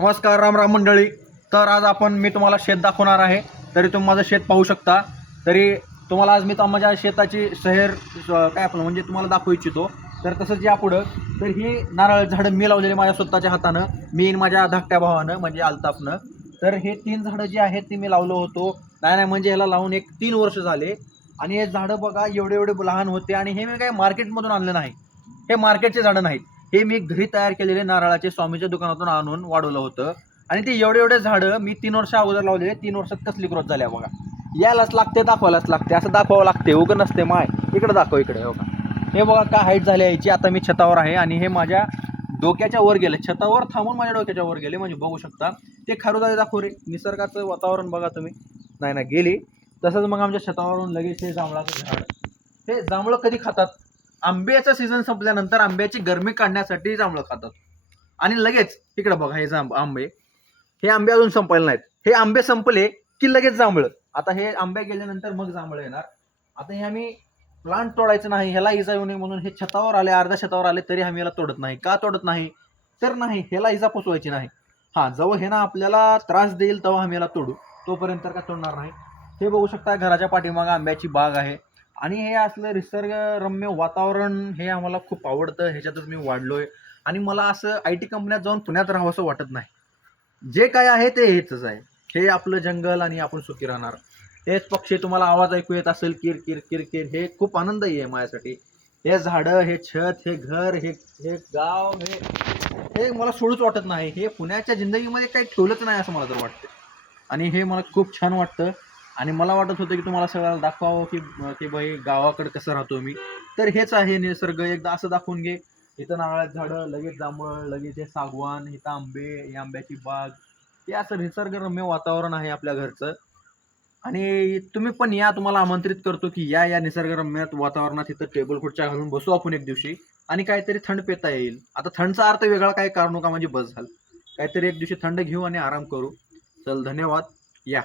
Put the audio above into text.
नमस्कार, राम राम मंडळी. तर आज मी तुम्हाला शेत दाखवणार आहे. तरी तुम्ही माझं शेत पाहू शकता. तरी तुम्हाला आज मी माझ्या शेताची काय आपलं म्हणजे तुम्हाला दाखवू इच्छितो. तर तसंच यापुढं तर ही नारळ झाडं मी लावलेली माझ्या स्वतःच्या हातानं, मी माझ्या धाकट्या भावानं म्हणजे अल्ताफनं. तर हे 3 झाडं जी आहेत ती मी लावलो होतो. नाही म्हणजे ह्याला लावून 3 वर्ष झाले. आणि हे झाडं बघा एवढे एवढे लहान होते आणि हे मी काही मार्केटमधून आणलं नाही. हे मार्केटचे झाडं नाहीत. हे मी घरी तयार केलेले नारळाचे स्वामीच्या दुकानातून आणून वाढवलं होतं. आणि ते एवढे एवढे झाडं मी 3 वर्ष अगोदर लावलेले. 3 वर्षात कसली ग्रोथ झाली बघा. यायलाच लागते, दाखवायलाच लागते, असं दाखवावं लागते, उगं नसते माय. इकडे दाखव, इकडे हो का. हे बघा काय हाईट झाली याची. आता मी छतावर आहे आणि हे माझ्या डोक्याच्या वर गेले, छतावर थांबून माझ्या डोक्याच्या वर गेले, म्हणजे बघू शकता. ते खारुताई दाखव रे, निसर्गाचं वातावरण बघा तुम्ही. नाही ना गेली. तसंच मग आमच्या छतावरून लगेच हे जांभळाचं झाड. हे जांभळं कधी खातात? आंब्याचा सीझन संपल्यानंतर आंब्याची गरमी काढण्यासाठी जांभळं खातात. आणि लगेच इकडे बघा हे आंबे. हे आंबे अजून संपले नाहीत. हे आंबे संपले की लगेच जांभळं. आता हे आंबे गेल्यानंतर मग जांभळं येणार. आता हे आम्ही प्लांट तोडायचं नाही, ह्याला इजा येऊ नये म्हणून हे छतावर आले, अर्ध्या छतावर आले तरी आम्ही याला तोडत नाही. का तोडत नाही? तर नाही, ह्याला इजा पोचवायची नाही. हा, जेव्हा हे ना आपल्याला त्रास देईल तेव्हा आम्ही याला तोडू, तोपर्यंत काय तोडणार नाही. हे बघू शकता, घराच्या पाठीमागे आंब्याची बाग आहे. आणि हे असलं निसर्गरम्य वातावरण हे आम्हाला खूप आवडतं. ह्याच्यातच मी वाढलोय. आणि मला असं IT कंपन्यात जाऊन पुण्यात राहावंसं वाटत नाही. जे काय आहे ते हेच आहे. हे आपलं जंगल आणि आपण सुखी राहणार. हेच पक्षी तुम्हाला आवाज ऐकू येत असेल, किर किर किर किर. हे खूप आनंदही आहे माझ्यासाठी. हे झाडं, हे छत, हे घर, हे हे गाव, हे हे मला सोडूच वाटत नाही. हे पुण्याच्या जिंदगीमध्ये काही ठेवलंच नाही असं मला तर वाटतं. आणि हे मला खूप छान वाटतं. आणि मला वाटत होतं की तुम्हाला सगळ्याला दाखवावं की बाई गावाकडे कसं राहतो मी. तर हेच आहे निसर्ग. एकदा असं दाखवून घे. इथं नारळाची झाडं, लगेच जांभळ, लगेच हे सागवान, इथं आंबे, ही आंब्याची बाग. हे असं निसर्गरम्य वातावरण आहे आपल्या घरचं. आणि तुम्ही पण या, तुम्हाला आमंत्रित करतो की या निसर्गरम्य वातावरणात इथं टेबल खुर्च्या घालून बसू आपण एक दिवशी. आणि काहीतरी थंड पेता येईल. आता थंडचा अर्थ वेगळा काही काढू नका, म्हणजे बस झालं. काहीतरी एक दिवशी थंड घेऊ आणि आराम करू. चल, धन्यवाद. या.